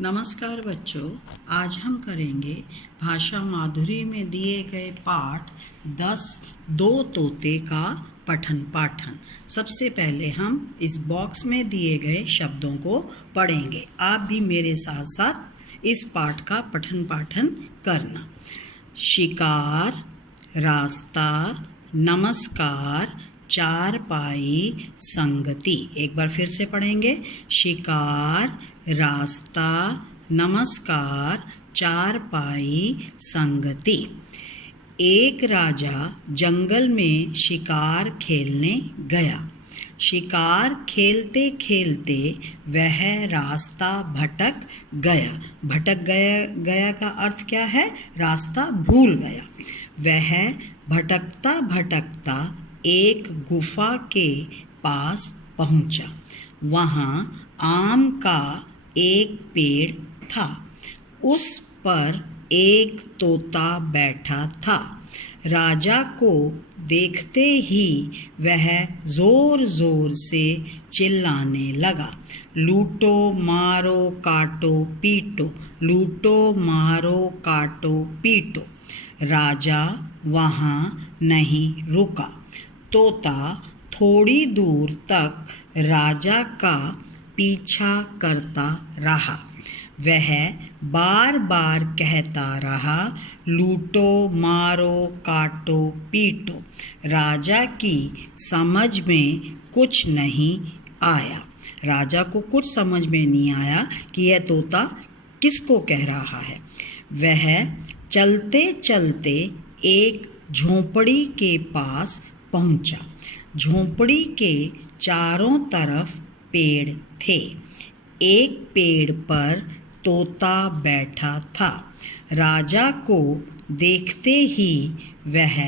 नमस्कार बच्चों, आज हम करेंगे भाषा माधुरी में दिए गए पाठ 10 दो तोते का पठन पाठन। सबसे पहले हम इस बॉक्स में दिए गए शब्दों को पढ़ेंगे। आप भी मेरे साथ साथ इस पाठ का पठन पाठन करना। शिकार, रास्ता, नमस्कार, चारपाई, संगति। एक बार फिर से पढ़ेंगे। शिकार, रास्ता, नमस्कार, चारपाई, संगति। एक राजा जंगल में शिकार खेलने गया। शिकार खेलते खेलते वह रास्ता भटक गया। भटक गया का अर्थ क्या है? रास्ता भूल गया। वह भटकता भटकता एक गुफा के पास पहुंचा। वहां आम का एक पेड़ था। उस पर एक तोता बैठा था। राजा को देखते ही वह जोर जोर से चिल्लाने लगा, लूटो मारो काटो पीटो, लूटो मारो काटो पीटो। राजा वहाँ नहीं रुका। तोता थोड़ी दूर तक राजा का पीछा करता रहा। वह बार बार कहता रहा, लूटो मारो काटो पीटो। राजा की समझ में कुछ नहीं आया। राजा को कुछ समझ में नहीं आया कि यह तोता किसको कह रहा है। वह चलते चलते एक झोंपड़ी के पास पहुंचा। झोंपड़ी के चारों तरफ पेड़ थे। एक पेड़ पर तोता बैठा था। राजा को देखते ही वह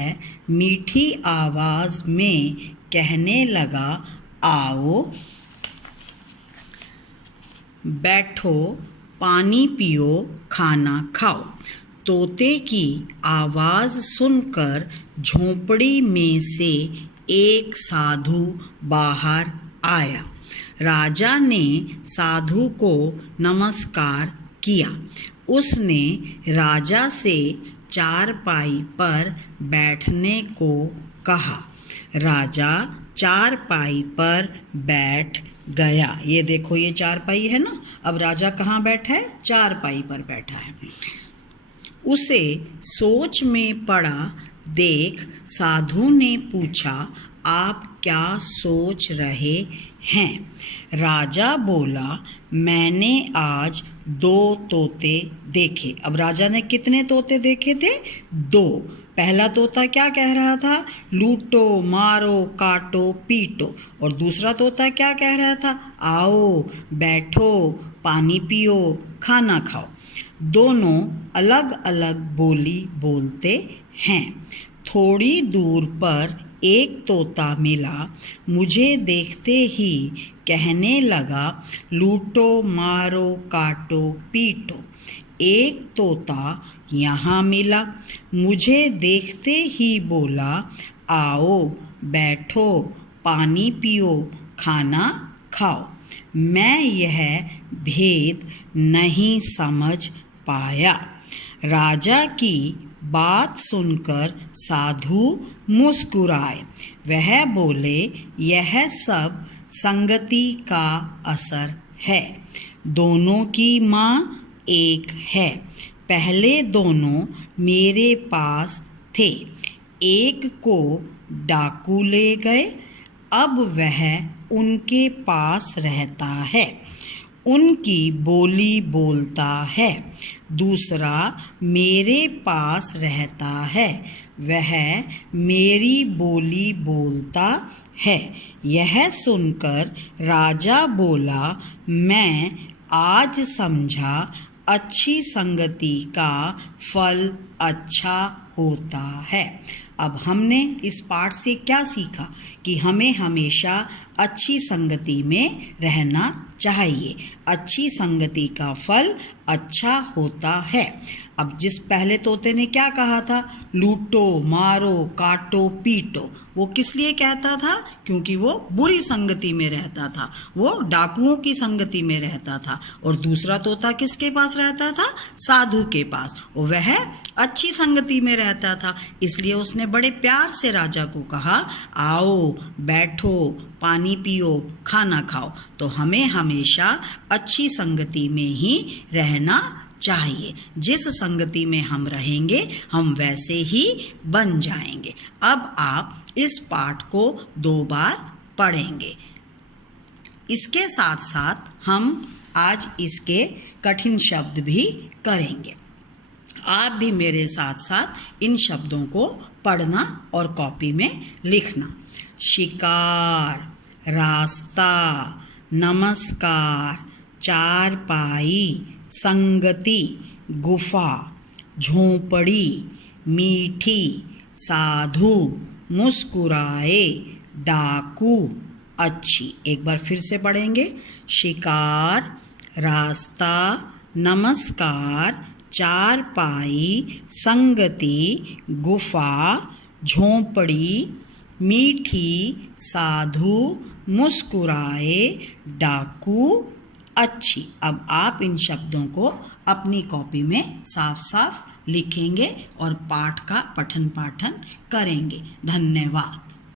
मीठी आवाज में कहने लगा, आओ बैठो, पानी पियो, खाना खाओ। तोते की आवाज सुनकर झोंपड़ी में से एक साधु बाहर आया। राजा ने साधु को नमस्कार किया। उसने राजा से चारपाई पर बैठने को कहा। राजा चारपाई पर बैठ गया। ये देखो, ये चारपाई है ना। अब राजा कहाँ बैठा है? चारपाई पर बैठा है। उसे सोच में पड़ा देख साधु ने पूछा, आप क्या सोच रहे हैं? राजा बोला, मैंने आज 2 तोते देखे। अब राजा ने कितने तोते देखे थे? 2। पहला तोता क्या कह रहा था? लूटो मारो काटो पीटो। और दूसरा तोता क्या कह रहा था? आओ बैठो, पानी पियो, खाना खाओ। दोनों अलग अलग बोली बोलते हैं। थोड़ी दूर पर एक तोता मिला। मुझे देखते ही कहने लगा, लूटो मारो काटो पीटो। एक तोता यहाँ मिला। मुझे देखते ही बोला, आओ बैठो, पानी पियो, खाना खाओ। मैं यह भेद नहीं समझ पाया। राजा की बात सुनकर साधु मुस्कुराए। वह बोले, यह सब संगति का असर है। दोनों की माँ एक है। पहले दोनों मेरे पास थे। एक को डाकू ले गए। अब वह उनके पास रहता है। उनकी बोली बोलता है। दूसरा मेरे पास रहता है। वह मेरी बोली बोलता है। यह सुनकर राजा बोला, मैं आज समझा अच्छी संगति का फल अच्छा होता है। अब हमने इस पाठ से क्या सीखा कि हमें हमेशा अच्छी संगति में रहना चाहिए। अच्छी संगति का फल अच्छा होता है। अब जिस पहले तोते ने क्या कहा था, लूटो मारो काटो पीटो, वो किस लिए कहता था? क्योंकि वो बुरी संगति में रहता था, वो डाकुओं की संगति में रहता था। और दूसरा तोता किसके पास रहता था? साधु के पास, और वह अच्छी संगति में रहता था। इसलिए उसने बड़े प्यार से राजा को कहा, आओ बैठो, पानी पियो, खाना खाओ। तो हमें हमेशा अच्छी संगति में ही रहना चाहिए। जिस संगति में हम रहेंगे हम वैसे ही बन जाएंगे। अब आप इस पाठ को 2 बार पढ़ेंगे। इसके साथ साथ हम आज इसके कठिन शब्द भी करेंगे। आप भी मेरे साथ साथ इन शब्दों को पढ़ना और कॉपी में लिखना। शिकार, रास्ता, नमस्कार, चारपाई, संगति, गुफा, झोंपड़ी, मीठी, साधु, मुस्कुराए, डाकू, अच्छी। एक बार फिर से पढ़ेंगे। शिकार, रास्ता, नमस्कार, चारपाई, संगति, गुफा, झोंपड़ी, मीठी, साधु, मुस्कुराए, डाकू, अच्छी। अब आप इन शब्दों को अपनी कॉपी में साफ साफ लिखेंगे और पाठ का पठन पाठन करेंगे। धन्यवाद।